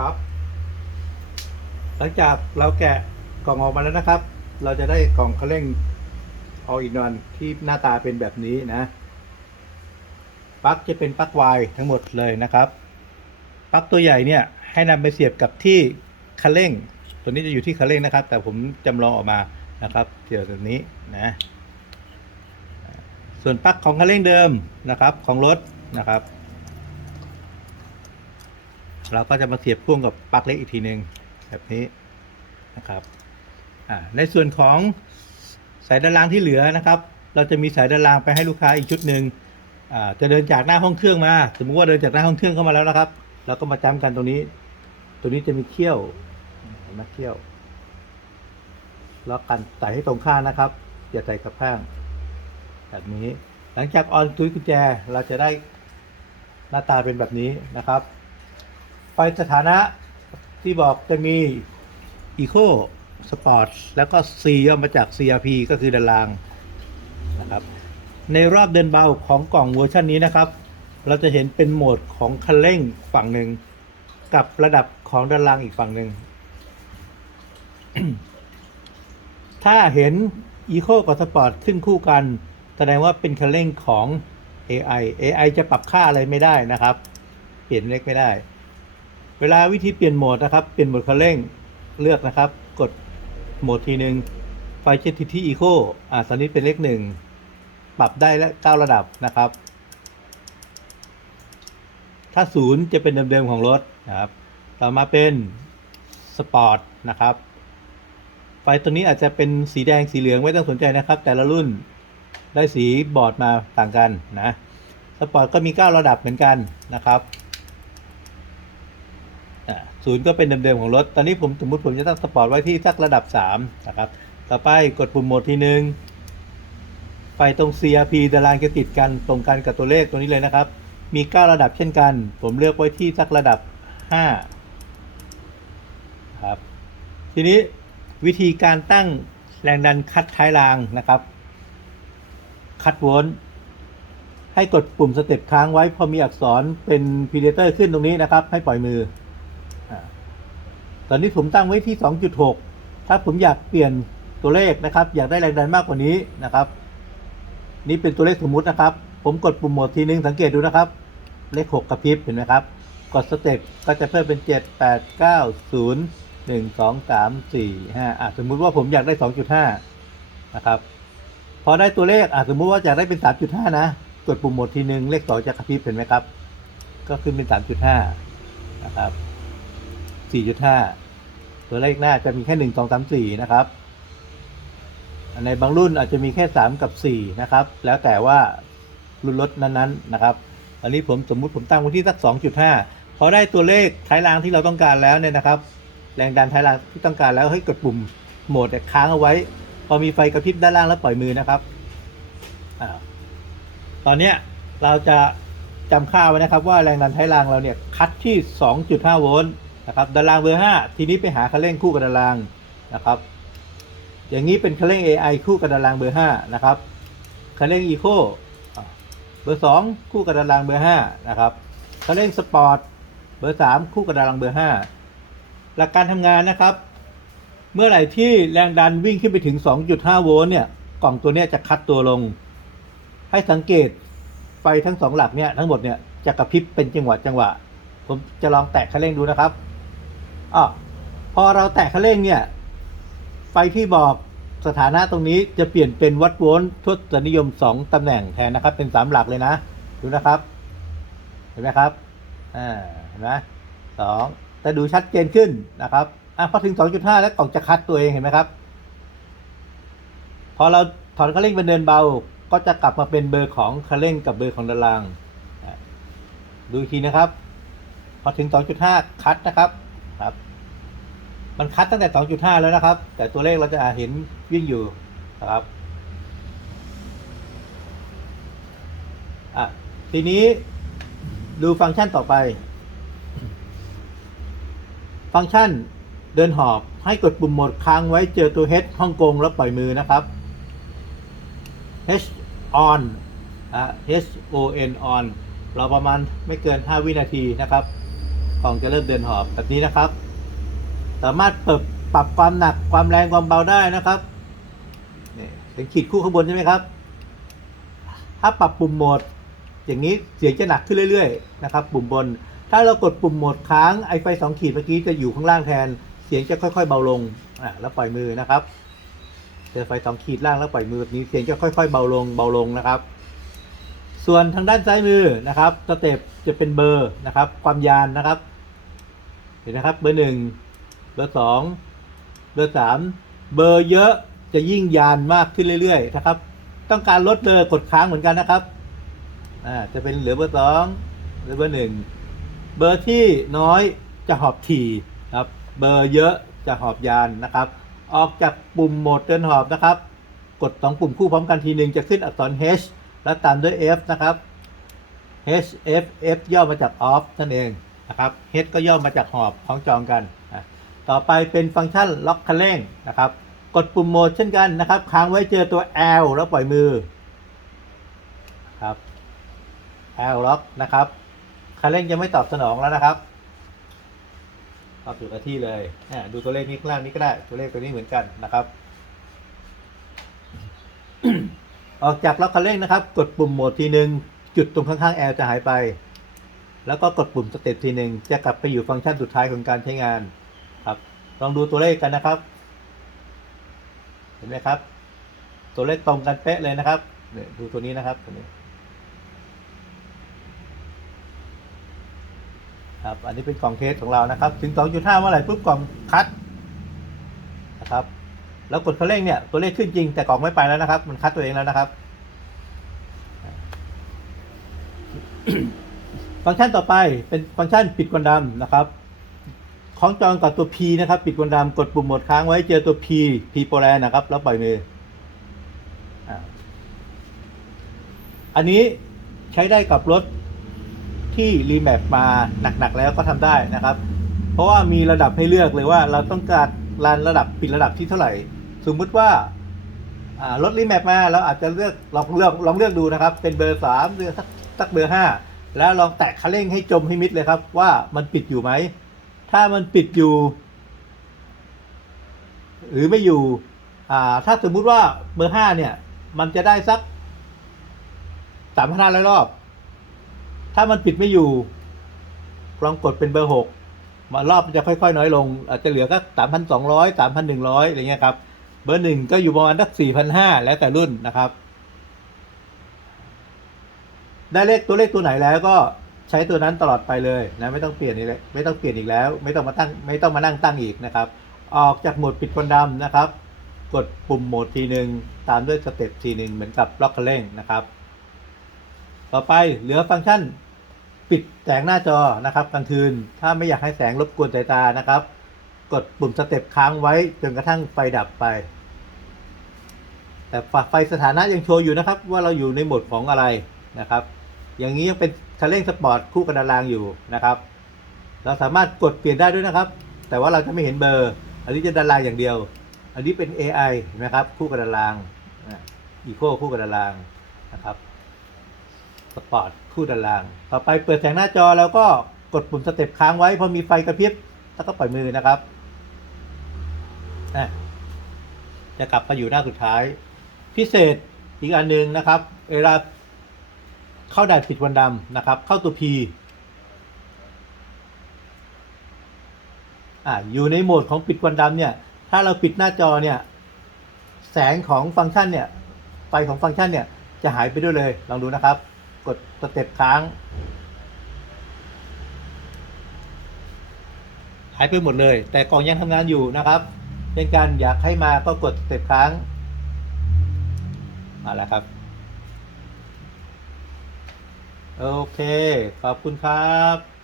ครับ หลังจากเราแกะกล่องออกมาแล้วนะครับ เราจะได้กล่องเคันเร่ง all in one ที่หน้าตาเป็นแบบนี้นะปลั๊กจะเป็นปลั๊กวายทั้งหมดเลยนะครับปลั๊กตัวใหญ่เนี่ยให้นำไปเสียบกับที่คันเร่ง ตัวนี้จะอยู่ที่คันเร่งนะครับ แต่ผมจำลองออกมานะครับเสียบแบบนี้นะส่วนปลั๊กของคันเร่งเดิมนะครับ ของรถนะครับ เราก็จะมาเสียบพ่วงกับปลั๊กเล็กอีกทีหนึ่งแบบนี้นะครับในส่วนของสายด้านล่างที่เหลือนะครับ เราจะมีสายด้านล่างไปให้ลูกค้าอีกชุดหนึ่งจะเดินจากหน้าห้องเครื่องมา สมมติว่าเดินจากหน้าห้องเครื่องเข้ามาแล้วนะครับ เราก็มาจำกันตรงนี้ตรงนี้จะมีเขี้ยวเห็นไหมเขี้ยวล็อกกันใส่ให้ตรงข้างนะครับ อย่าใส่กับข้างแบบนี้ หลังจากออนตุ้ยกุญแจเราจะได้หน้าตาเป็นแบบนี้นะครับ ฟสถานะที่บอกจะมี Eco Sport แล้วก็ C ย่อมาจาก CRP ก็คือด้านล่างนะครับในรอบเดินเบาของกล่องเวอร์ชันนี้นะครับ เราจะเห็นเป็นโหมดของคันเร่งฝั่งหนึ่ง กับระดับของด้านล่างอีกฝั่งหนึ่ง ถ้าเห็น Eco กับ Sport ขึ้นคู่กัน แสดงว่าเป็นคันเร่งของ AI AI จะปรับค่าอะไรไม่ได้นะครับ เปลี่ยนเล็กไม่ได้ เวลาวิธีเปลี่ยนโหมดนะครับ เปลี่ยนโหมดคันเร่งเลือกนะครับ กดโหมดทีหนึ่งไฟเช็ดทีที่อีโคอ่าตอนนี้เป็นเลขหนึ่งปรับได้และเก้าระดับนะครับ ถ้าศูนย์จะเป็นเดิมๆของรถนะครับ ต่อมาเป็นสปอร์ตนะครับ ไฟตัวนี้อาจจะเป็นสีแดงสีเหลืองไม่ต้องสนใจนะครับ แต่ละรุ่นได้สีบอร์ดมาต่างกันนะ สปอร์ตก็มี 9 ระดับเหมือนกันนะครับ ศูนย์ก็เป็นเดิมๆของรถ ตอนนี้ผมสมมติผมจะตั้งสปอร์ตไว้ที่สักระดับ 3 นะครับ ต่อไปกดปุ่มโหมดทีหนึ่งไฟตรง CRP ตารางจะติดกันตรงกันกับตัวเลขตัวนี้เลยนะครับ มี 9 ระดับเช่นกัน ผมเลือกไว้ที่สักระดับ 5 ครับ ทีนี้วิธีการตั้งแรงดันคัดท้ายรางนะครับ คัดวลต์ให้กดปุ่มสเต็ปค้างไว้พอมีอักษรเป็นพีเดเตอร์ขึ้นตรงนี้นะครับ ให้ปล่อยมือ ตอนนี้ผมตั้งไว้ที่ 2.6 ถ้าผมอยากเปลี่ยนตัวเลขนะครับ อยากได้แรงดันมากกว่านี้นะครับ นี่เป็นตัวเลขสมมุตินะครับ ผมกดปุ่มโหมดทีนึงสังเกตดูนะครับ เลข 6กระพริบเห็นไหมครับ กดสเต็ปก็จะเพิ่มเป็น 7 8 9 0 1 2 3 4 5อะสมมุติว่าผมอยากได้ 2.5 นะครับ พอได้ตัวเลขอะสมมุติว่าอยากได้เป็น 3.5 นะ กดปุ่มโหมดทีนึงเลข 2 จะกระพริบเห็นไหมครับ ก็ขึ้นเป็น 3.5 นะครับ 4.5 ตัวเลขหน้าจะมีแค่ 1 2 3 4 นะครับ ในบางรุ่นอาจจะมีแค่ 3 กับ 4 นะครับ แล้วแต่ว่ารุ่นรถนั้นๆนะครับ อันนี้ผมสมมุติผมตั้งไว้ที่สัก 2.5 พอได้ตัวเลขท้ายรางที่เราต้องการแล้วเนี่ยนะครับ แรงดันท้ายรางที่ต้องการแล้วให้กดปุ่มโหมดค้างเอาไว้ พอมีไฟกระพริบด้านล่างแล้วปล่อยมือนะครับอตอนเนี้ยเราจะจำค่าไว้นะครับว่าแรงดันท้ายรางเราเนี่ยคัดที่ 2.5 โวลต์ นะครับดานล่างเบอร์ 5 ทีนี้ไปหาคันเร่งคู่กับดานล่างนะครับ อย่างนี้เป็นคันเร่ง AI คู่กับดานล่างเบอร์ 5 นะครับคันเร่ง Eco อ่เบอร์ 2 คู่กับดานล่างเบอร์ 5 นะครับคันเร่งสปอร์ตเบอร์ 3 คู่กับดานล่างเบอร์ 5 หลักการทำงานนะครับ เมื่อไหร่ที่แรงดันวิ่งขึ้นไปถึง 2.5 โวลต์เนี่ยกล่องตัวนี้จะคัดตัวลง ให้สังเกตไฟทั้งสองหลักเนี่ยทั้งหมดเนี่ยจะกระพริบเป็นจังหวะจังหวะ ผมจะลองแตะคันเร่งดูนะครับ อพอเราแตะคันเร่งเนี่ย ไฟที่บอกสถานะตรงนี้จะเปลี่ยนเป็นวัตต์โวลต์ทศนิยม 2ตำแหน่งแทนนะครับ เป็น 3 หลักเลยนะ ดูนะครับ เห็นไหมครับ อ่า เห็นไหมสองแต่ดูชัดเจนขึ้นนะครับ อะพอถึง 2.5 แล้วกล่องจะคัดตัวเองเห็นไหมครับ พอเราถอนคันเร่งเป็นเดินเบา ก็จะกลับมาเป็นเบอร์ของคันเร่งกับเบอร์ของดาราง ดูทีนะครับ พอถึง 2.5 คัดนะครับ ครับ มันคัดตั้งแต่ 2.5 แล้วนะครับ แต่ตัวเลขเราจะเห็นวิ่งอยู่นะครับอะทีนี้ดูฟังก์ชันต่อไป ฟังก์ชันเดินหอบให้กดปุ่มโหมดค้างไว้เจอตัว H ฮ่องกงแล้วปล่อยมือนะครับ H on อะ H O N on เราประมาณไม่เกิน 5 วินาทีนะครับ กล่องจะเริ่มเดินหอบแบบนี้นะครับ สามารถเปิดปรับความหนักความแรงความเบาได้นะครับเนี่เป็นขีดคู่ข้างบนใช่ไหมครับ ถ้าปรับปุ่มโหมด อย่างนี้เสียงจะหนักขึ้นเรื่อยๆนะครับ ปุ่มบน ถ้าเรากดปุ่มโหมดค้างไอไฟสองขีดเมื่อกี้จะอยู่ข้างล่างแทน เสียงจะค่อยๆเบาลงอะแล้วปล่อยมือนะครับเจอไฟสองขีดล่างแล้วปล่อยมือแบบนี้เสียงจะค่อยๆเบาลงเบาลงนะครับ ส่วนทางด้านซ้ายมือนะครับสเต็ปจะเป็นเบอร์นะครับ ความยานนะครับ ห็นนะครับ เบอร์หนึ่งเบอร์สองเบอร์สามเบอร์เยอะจะยิ่งยานมากขึ้นเรื่อยๆนะครับ ต้องการลดเบอร์กดค้างเหมือนกันนะครับอ่าจะเป็นเหลือเบอร์สองหรือเบอร์หนึ่งเบอร์ที่น้อยจะหอบถี่ครับ เบอร์เยอะจะหอบยานนะครับ ออกจากปุ่มโหมดเดินหอบนะครับ กดสองปุ่มคู่พร้อมกันทีหนึ่งจะขึ้นอักษร H แล้วตามด้วย F นะครับ H F F ย่อมาจาก off นั่นเอง นะครับ H ก็ย่อมาจากหอบของจองกันต่อไปเป็นฟังก์ชันล็อกคันเร่งนะครับ กดปุ่มโหมดเช่นกันนะครับ ค้างไว้เจอตัว L แล้วปล่อยมือครับ L ล็อกนะครับคันเร่งยังไม่ตอบสนองแล้วนะครับตอบอยู่กับที่เลยดูตัวเลขนี้ข้างล่างนี้ก็ได้ตัวเลขตัวนี้เหมือนกันนะครับ ออกจากล็อกคันเร่งนะครับ กดปุ่มโหมดทีหนึ่งจุดตรงข้างๆ L จะหายไป แล้วก็กดปุ่มสเต็ปทีหนึ่งจะกลับไปอยู่ฟังก์ชันสุดท้ายของการใช้งานครับ ลองดูตัวเลขกันนะครับ เห็นไหมครับ ตัวเลขตรงกันเป๊ะเลยนะครับเนี่ยดูตัวนี้นะครับตัวนี้ครับ อันนี้เป็นกล่องเทสของเรานะครับ ถึง 2.5 เมื่อไหร่ปุ๊บกล่องคัดนะครับ แล้วกดคันเร่งเนี่ยตัวเลขขึ้นจริงแต่กล่องไม่ไปแล้วนะครับ มันคัดตัวเองแล้วนะครับ ฟังก์ชันต่อไปเป็นฟังก์ชันปิดควันดำนะครับคล้องจองกับตัว P นะครับ ปิดควันดำกดปุ่มหมดค้างไว้เจอตัว P P โปรแลนนะครับ แล้วปล่อยมืออันนี้ใช้ได้กับรถที่รีแมปมาหนักๆแล้วก็ทำได้นะครับ เพราะว่ามีระดับให้เลือกเลยว่าเราต้องการรันระดับปิดระดับที่เท่าไหร่ สมมุติว่ารถรีแมปมาเราอาจจะเลือกลองเลือกลองเลือกดูนะครับ เป็นเบอร์สามเลือกสักเบอร์ห้า แล้วลองแตะคันเร่งให้จมให้มิดเลยครับ ว่ามันปิดอยู่ไหม ถ้ามันปิดอยู่ หรือไม่อยู่อ่าถ้าสมมุติว่าเบอร์ห้าเนี่ย มันจะได้สักสามพันห้าร้อยรอบ ถ้ามันปิดไม่อยู่ ลองกดเป็นเบอร์หกมารอบมันจะค่อยๆ น้อยลง อาจจะเหลือก็สามพันสองร้อยสามพันหนึ่งร้อยอะไรเงี้ยครับ เบอร์หนึ่งก็อยู่ประมาณสักสี่พันห้าแล้วแต่รุ่นนะครับ ได้เลขตัวเลขตัวไหนแล้วก็ใช้ตัวนั้นตลอดไปเลยนะไม่ต้องเปลี่ยนอีกแล้วไม่ต้องเปลี่ยนอีกแล้ว ไม่ต้องมาตั้งไม่ต้องมานั่งตั้งอีกนะครับ ออกจากโหมดปิดควันดำนะครับ กดปุ่มโหมดทีหนึ่งตามด้วยสเต็ปทีหนึ่งเหมือนกับล็อกคันเร่งนะครับ ต่อไปเหลือฟังก์ชันปิดแสงหน้าจอนะครับกลางคืน ถ้าไม่อยากให้แสงรบกวนสายตานะครับ กดปุ่มสเต็ปค้างไว้จนกระทั่งไฟดับไป แต่ไฟสถานะยังโชว์อยู่นะครับ ว่าเราอยู่ในโหมดของอะไรนะครับ อย่างนี้ยังเป็นคันเร่งสปอร์ตคู่กับดารางอยู่นะครับ เราสามารถกดเปลี่ยนได้ด้วยนะครับ แต่ว่าเราจะไม่เห็นเบอร์ อันนี้จะดารางอย่างเดียว อันนี้เป็น AI นไหมครับ คู่กับดารางอีโคคู่กับดารางนะครับสปอร์ตคู่ดาราง ต่อไปเปิดแสงหน้าจอแล้วก็กดปุ่มสเต็ปค้างไว้ พอมีไฟกระพริบแล้วก็ปล่อยมือนะครับ จะกลับมาอยู่หน้าสุดท้าย พิเศษอีกอันหนึ่งนะครับ เวลา เข้าด่านปิดวันดำนะครับ เข้าตัว P อ่าอยู่ในโหมดของปิดควันดำเนี่ย ถ้าเราปิดหน้าจอเนี่ย แสงของฟังก์ชันเนี่ย ไฟของฟังก์ชันเนี่ย จะหายไปด้วยเลย ลองดูนะครับ กดสเต็ปค้าง หายไปหมดเลย แต่กล่องยังทำงานอยู่นะครับเป็นการอยากให้มาก็กดสเต็ปค้างมาแล้วครับ โอเค ขอบคุณครับ